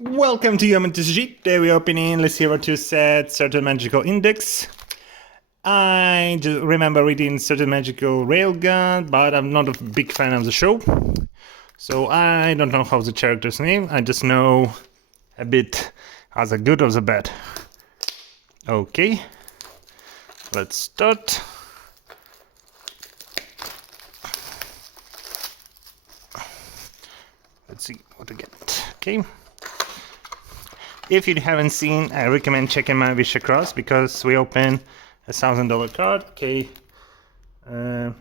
Welcome to Human TCG. Today we're opening Lycee 2 set Certain Magical Index. I just remember reading Certain Magical Railgun, but I'm not a big fan of the show. So I don't know how the character's name. I just know a bit as a good or the bad. Okay, let's start. Let's see what I get. Okay. If you haven't seen, I recommend checking my Wish Across because we open a $1,000 card. Okay. I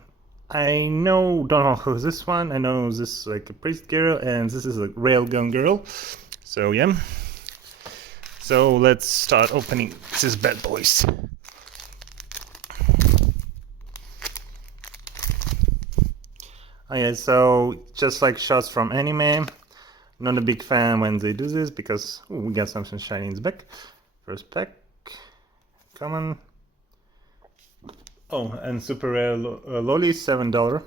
don't know who's this one. I know this is like a priest girl, and this is a railgun girl. So yeah. So let's start opening these bad boys. Okay, so just like shots from anime. Not a big fan when they do this because we got something shiny in the back. First pack, common. Oh, and super rare lolly, $7.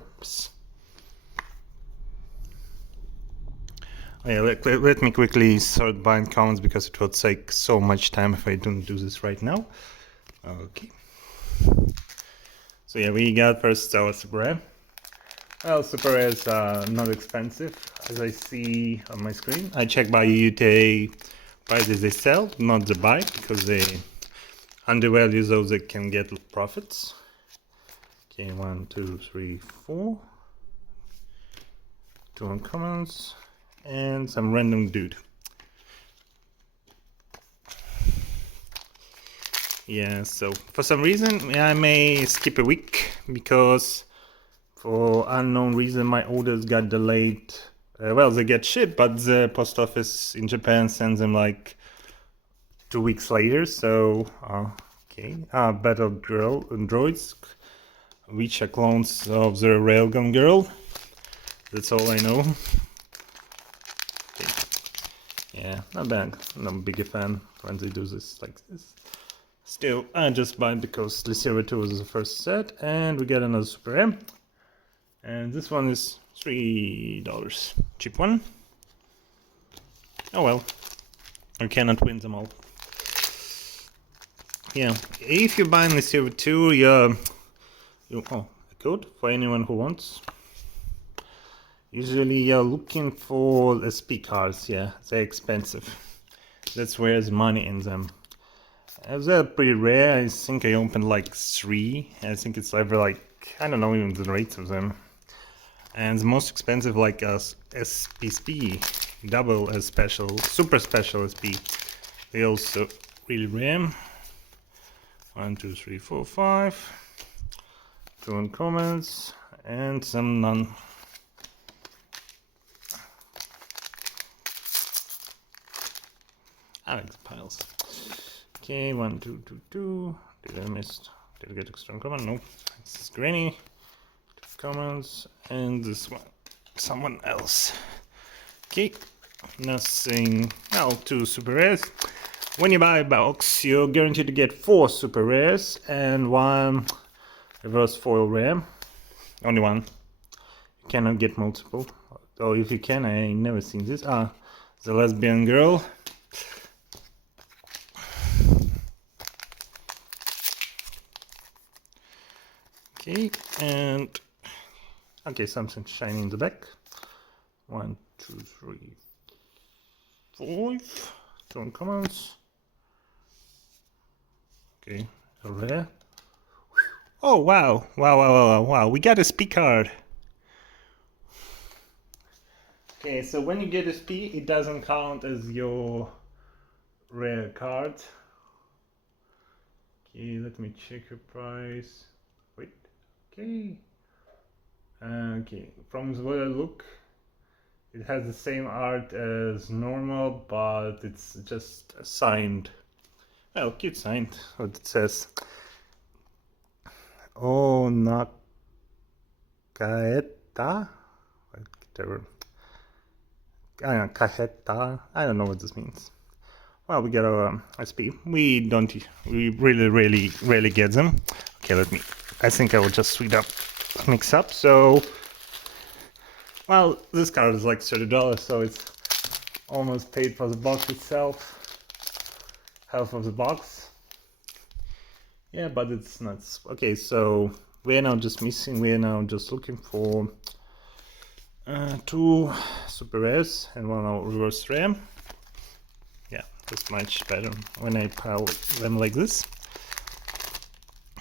Oh, yeah, let me quickly sort by commons because it will take so much time if I don't do this right now. Okay. So yeah, we got first our super rare. Well, super rares are not expensive, as I see on my screen. I check by UTA prices they sell, not the buy, because they undervalue those that can get profits. Okay, 1, 2, 3, 4. 2 uncommons, and some random dude. Yeah, so for some reason I may skip a week because for unknown reason my orders got delayed. Well, they get shipped, but the post office in Japan sends them like 2 weeks later. So okay, battle girl androids, which are clones of the railgun girl. That's all I know. Okay. Yeah, not bad. I'm a bigger fan when they do this like this. Still, I just buy it because Lycee 2 was the first set, and we get another Super M. And this one is $3. Cheap one. Oh well. I cannot win them all. Yeah, if you buy Lycee 2, a code for anyone who wants. Usually you're looking for SP cards, yeah, they're expensive. That's where there's money in them. They're pretty rare. I think I opened like 3. I think it's ever like, I don't know even the rates of them. And the most expensive like SPSP, double as special, super special SP. They also really rare. 1, 2, 3, 4, 5. 2 uncommons and some none. I like the piles. Okay, 1, 2, 2, 2. Did I miss? Did I get extra uncommon? No. This is Granny. 2 commons and this one. Someone else. Okay, nothing. Well, 2 super rares. When you buy a box, you're guaranteed to get 4 super rares and 1 reverse foil rare. Only 1. You cannot get multiple. Or if you can, I ain't never seen this. The lesbian girl. Okay, and okay, something shiny in the back. 1, 2, 3, 4. 2 uncommons. Okay, a rare. Oh wow! Wow! We got a SP card. Okay, so when you get a SP, it doesn't count as your rare card. Okay, let me check your price. Wait. Okay. Okay, from the way I look, it has the same art as normal, but it's just signed. Well, cute signed. What it says. Oh, Nakaeta? Whatever. Cajeta. I don't know what this means. Well, we got our SP. We really rarely get them. Okay, I think I will just mix up. So, well, this card is like $30, so it's almost paid for the box itself. Half of the box. Yeah, but it's not. Okay, so we're now just looking for 2 super rares and 1 reverse rare. Yeah, that's much better when I pile them like this.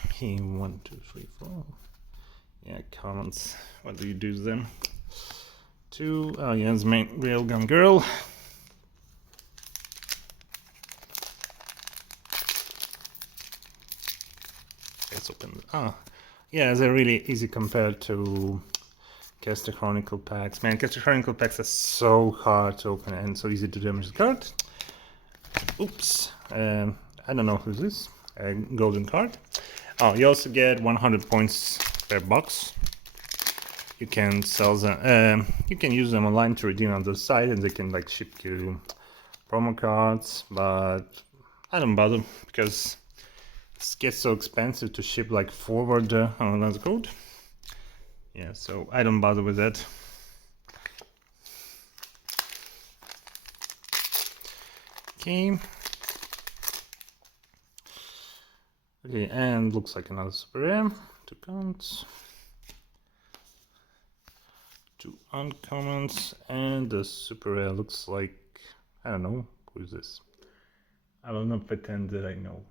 Okay, 1, 2, 3, 4. Yeah, commons. What do you do then? 2. Oh yeah, it's main railgun girl. Let's open. Yeah, they're really easy compared to Caster Chronicle packs. Man, Caster Chronicle packs are so hard to open and so easy to damage the card. Oops. I don't know who's this. A golden card. Oh, you also get 100 points per box. You can sell them. You can use them online to redeem on the site, and they can like ship you promo cards. But I don't bother because it gets so expensive to ship like forward another code. Yeah, so I don't bother with that. Okay. Okay, and looks like another super rare. 2 counts. 2 uncommons, and the super rare looks like, I don't know, who is this? I will not pretend that I know.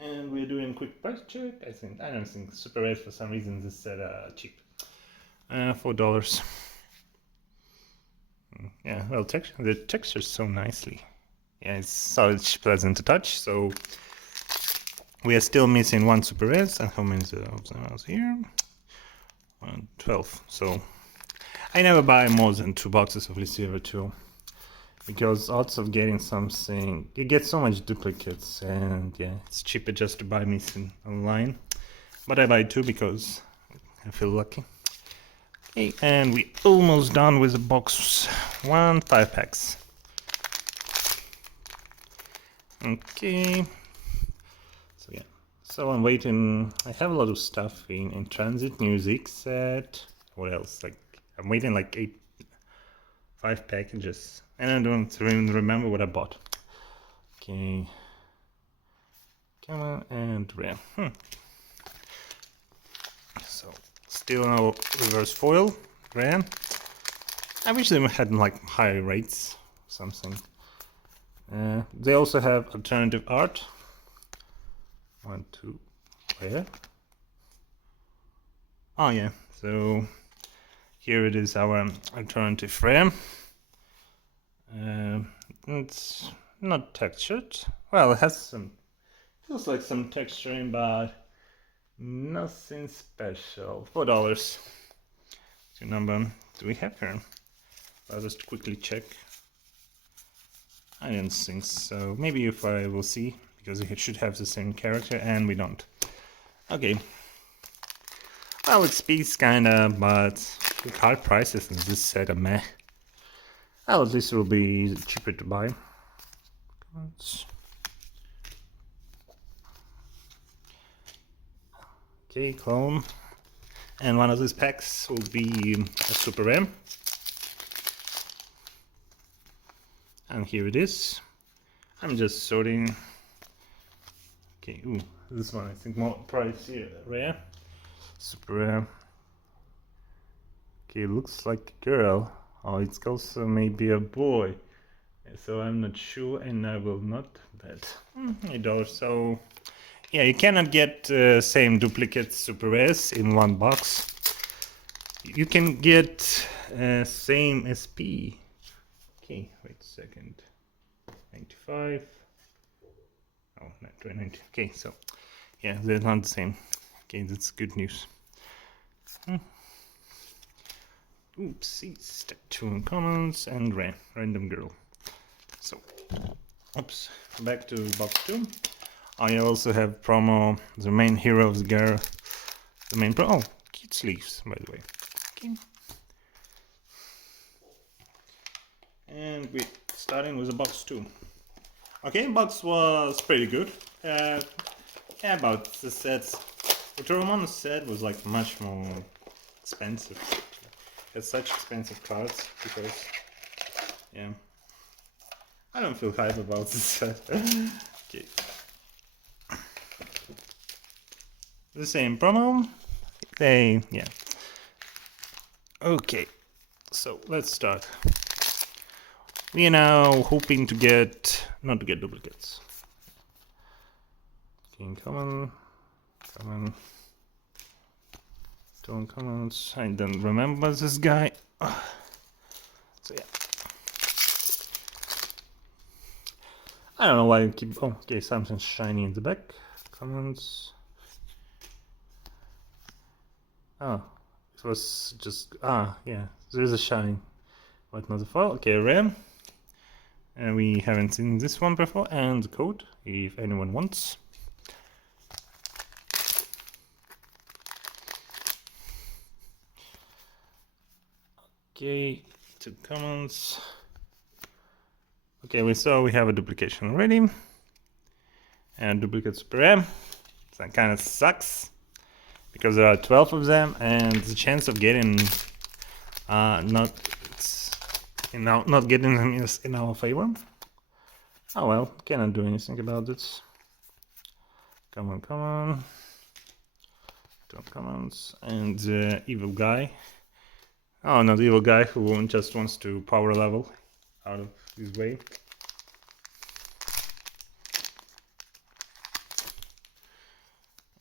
And we're doing a quick price check. I don't think super rares for some reason this set cheap. $4. Yeah, well, the texture's so nicely. Yeah, it's solid, pleasant to touch. So we are still missing 1 super rares. And how many of them are here? 12. So I never buy more than 2 boxes of Lycee ever too, because odds of getting something, you get so much duplicates, and yeah, it's cheaper just to buy missing online. But I buy 2 because I feel lucky. Okay, and we almost done with the box 1, 5 packs. Okay. So yeah. So I'm waiting. I have a lot of stuff in transit, music set. What else? Like I'm waiting like 5 packages, and I don't even remember what I bought. Okay. Come on, and rare. So still no reverse foil, rare. I wish they had like higher rates, something. They also have alternative art. 1, 2, where? Oh yeah, so here it is, our alternative frame. It's not textured. Well, it has some, feels like some texturing, but nothing special. $4. So number do we have here? I'll just quickly check. I don't think so. Maybe if I will see, because it should have the same character, and we don't. Okay. Well, it speaks kinda, but the card prices in this set are meh. Well, at least it will be cheaper to buy. Okay, clone. And one of these packs will be a super rare. And here it is. I'm just sorting. Okay, ooh, this one I think more pricey, rare. Super rare. Okay, looks like a girl. Oh, it's also maybe a boy. So I'm not sure, and I will not bet. $8. So yeah, you cannot get same duplicate super rares in one box. You can get same SP. Okay, wait a second. 95. Oh, not 290. Okay, so yeah, they're not the same. Okay, that's good news. Oopsie, step 2 in commons and random girl. So, oops, back to box 2. I also have promo, the main hero of the girl, the main pro. Oh, cute sleeves, by the way. Okay. And we're starting with the box 2. Okay, box was pretty good. Yeah, about the sets. What the Romano set was like much more expensive. It's such expensive cards because Yeah. I don't feel hype about this set. Okay. The same promo. Yeah. Okay. So let's start. We are now hoping to not to get duplicates. Okay, common. Don't comments. I don't remember this guy. So yeah. I don't know why I keep. Oh, okay, something shiny in the back. Comments. Oh, it was just. Yeah, there's a shiny, but not a foil. Okay, rare. And we haven't seen this one before. And the code, if anyone wants. Okay, 2 commons. Okay, we saw we have a duplication already. And duplicate super rare. That kind of sucks because there are 12 of them, and the chance of getting not getting them is in our favor. Oh well, cannot do anything about it. Come on. Don't comments. And the evil guy. Oh, not evil guy who just wants to power level out of his way.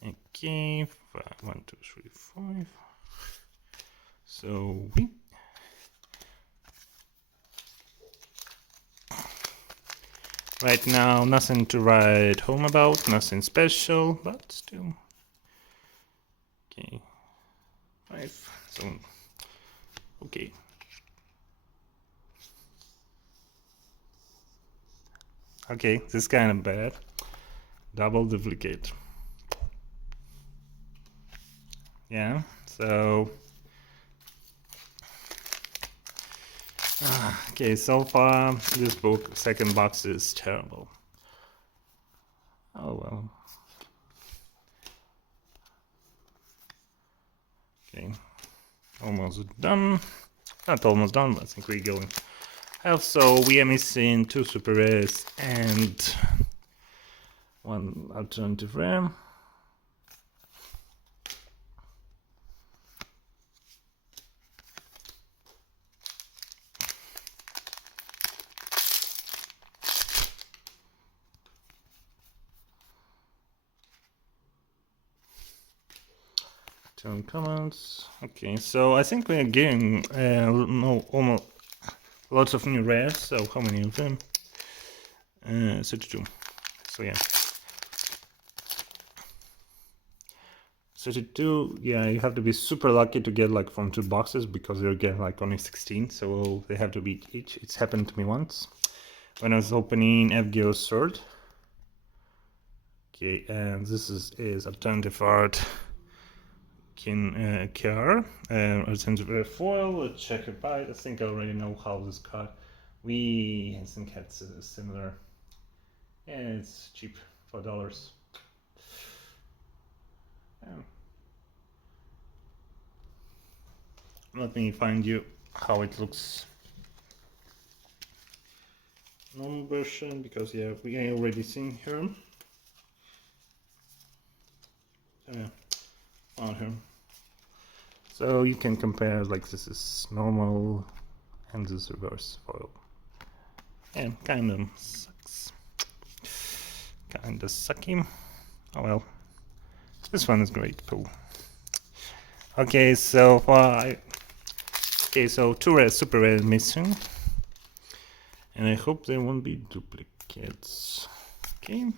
Okay, 1, 2, 3, 5. So we right now nothing to write home about, nothing special, but still. Okay, 5. So okay. Okay, this is kind of bad. Double duplicate. Yeah, so okay, so far this second box is terrible. Oh well. Okay, almost done. Not almost done, but I think we're going. Also, we are missing 2 super rares and 1 alternative rare. Two comments. Okay, so I think we're getting almost lots of new rares. So how many of them? 32. So yeah. 32, yeah, you have to be super lucky to get like from 2 boxes because you get like only 16, so they have to beat each. It's happened to me once when I was opening FGO's sword. Okay, and this is alternative art Kiar, alternative foil, a checker bite. I think I already know how this card. I think had similar. Yeah, it's cheap, $4. Yeah. Let me find you how it looks. Normal version, because yeah, we already seen her. Yeah, on her. So you can compare, like this is normal and this reverse foil. Yeah, kind of sucks. Kind of sucky. Oh well. This one is great, cool. Okay, so so 2 rare, super rare missing. And I hope there won't be duplicates. Okay.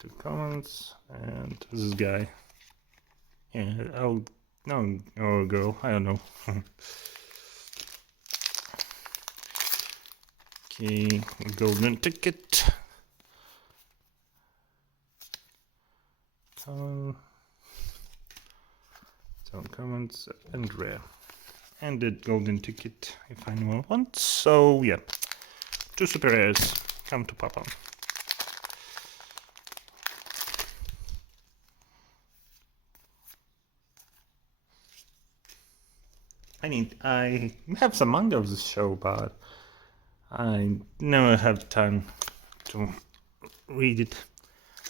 2 comments and this guy. Yeah, oh no, or girl, I don't know. Okay, golden ticket. Some comments and rare. And the golden ticket if anyone wants. So yeah, 2 super rares come to Papa. I have some manga of this show, but I never have time to read it.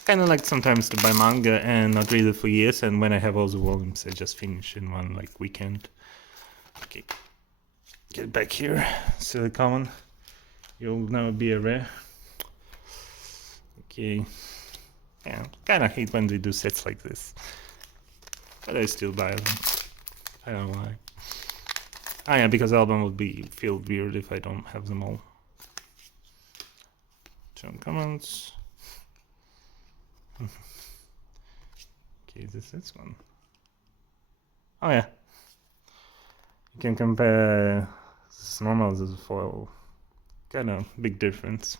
Kind of like sometimes to buy manga and not read it for years, and when I have all the volumes, I just finish in one like weekend. Okay, get back here. Silly common. You'll never be a rare. Okay. Yeah, kind of hate when they do sets like this, but I still buy them. I don't know why. Ah, yeah, because the album would feel weird if I don't have them all. Turn comments. Okay, this one. Oh yeah. You can compare this normal to the foil. Kind of big difference.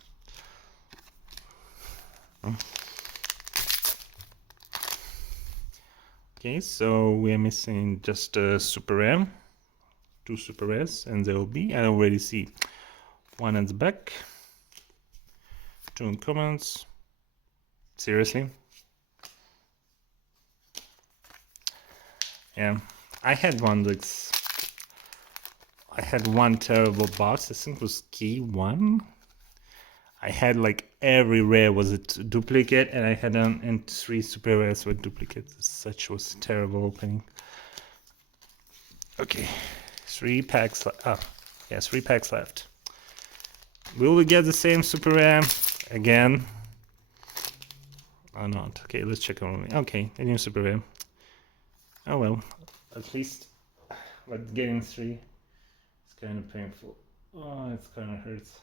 Okay, so we're missing just a super rare, 2 super rares, and there will be. I already see 1 at the back, 2 in comments. Seriously? Yeah, I had one that's. I had one terrible box. I think it was key 1. I had like every rare was a duplicate, and I had and 3 super rares were duplicates. Such was a terrible opening. Okay, 3 packs left. Oh, yeah, 3 packs left. Will we get the same super rare again? Or not? Okay, let's check on. Okay, a new super rare. Oh well, at least, but getting 3 is kind of painful. Oh, it kind of hurts.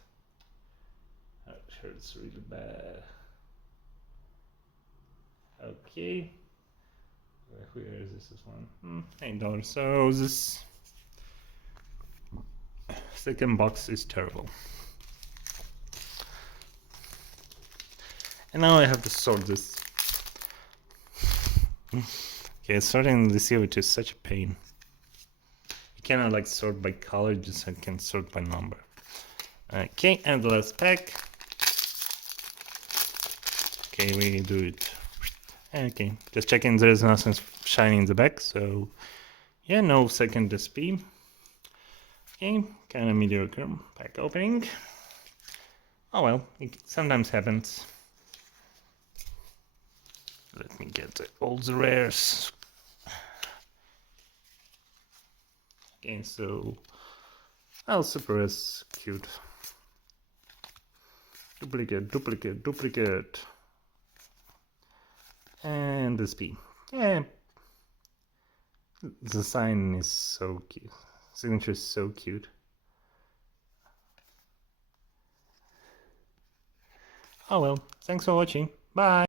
It hurts really bad. Okay. Where is this one? $8. So this second box is terrible. And now I have to sort this. Okay, sorting the which is such a pain. You cannot like sort by color, just I can sort by number. Okay, and the last pack. Okay, we do it. Okay, just checking there's nothing shiny in the back, so yeah, no second SP. Okay, kind of mediocre pack opening. Oh well, it sometimes happens. Let me get all the rares. Okay, so super is cute. Duplicate, duplicate, duplicate. And the SP. Yeah. The sign is so cute. Signature is so cute. Oh well, thanks for watching. Bye!